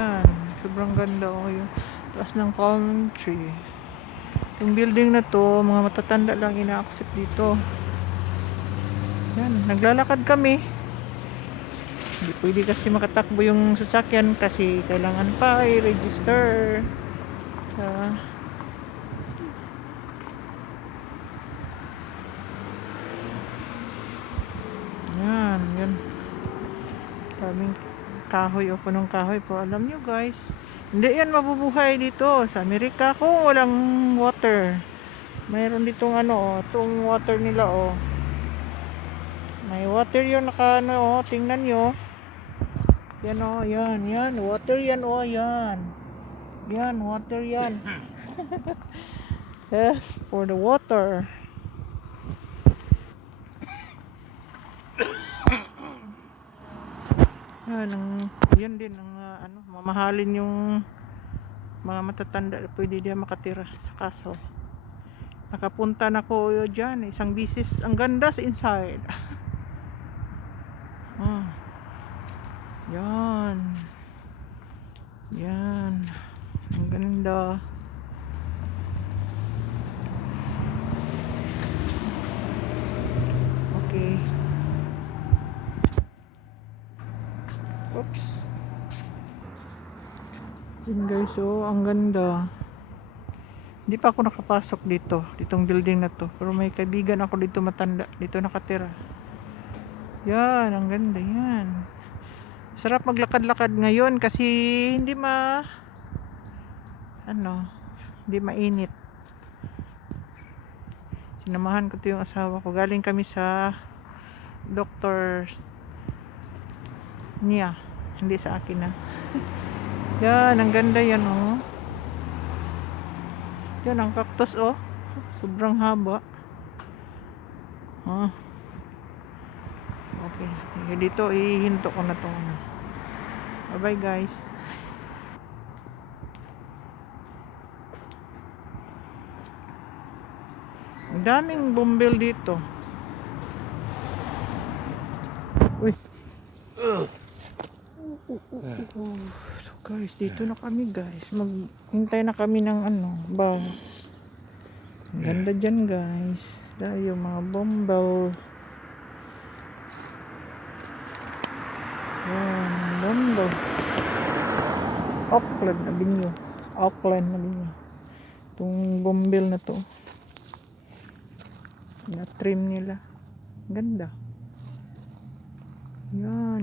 Yan, sobrang ganda yung taas ng palm tree. Yung building na to, mga matatanda lang ina-accept dito. Yan, naglalakad kami. Hindi pwede kasi makatakbo yung sasakyan kasi kailangan pa i-register. Uh, yan. Kaming kahoy o punong kahoy po. Alam nyo guys, hindi yan mabubuhay dito sa Amerika kung walang water. Mayroon ditong itong water nila May water yun naka tingnan nyo. Yan yan. Water yan yan. Yan, water yan. Yes, for the water. Yan din ang mamahalin yung mga matatanda, pwede diyan makatira sa kaso. Nakapunta na ko dyan, isang bisis. Ang ganda sa inside. Yan. Ang ganda. Okay. Oops. Yun guys, ang ganda. Hindi pa ako nakapasok ditong building na to. Pero may kaibigan ako dito matanda. Dito nakatira. Yan, ang ganda yan. Sarap maglakad-lakad ngayon kasi hindi hindi mainit. Sinamahan ko to yung asawa ko. Galing kami sa doktor niya. Hindi sa akin na. Yan, ang ganda yan Yan ang cactus sobrang haba. Okay, dito ihinto ko na tong bye bye guys. Ang daming bumbil dito. Uy. So guys, dito na kami guys. Maghintay na kami ng bus. Ang ganda dyan guys. Dahil yung mga bumble. Yan, bumble. Auckland Avenue. Itong bumbil na to. Na trim nila. Ganda. Yan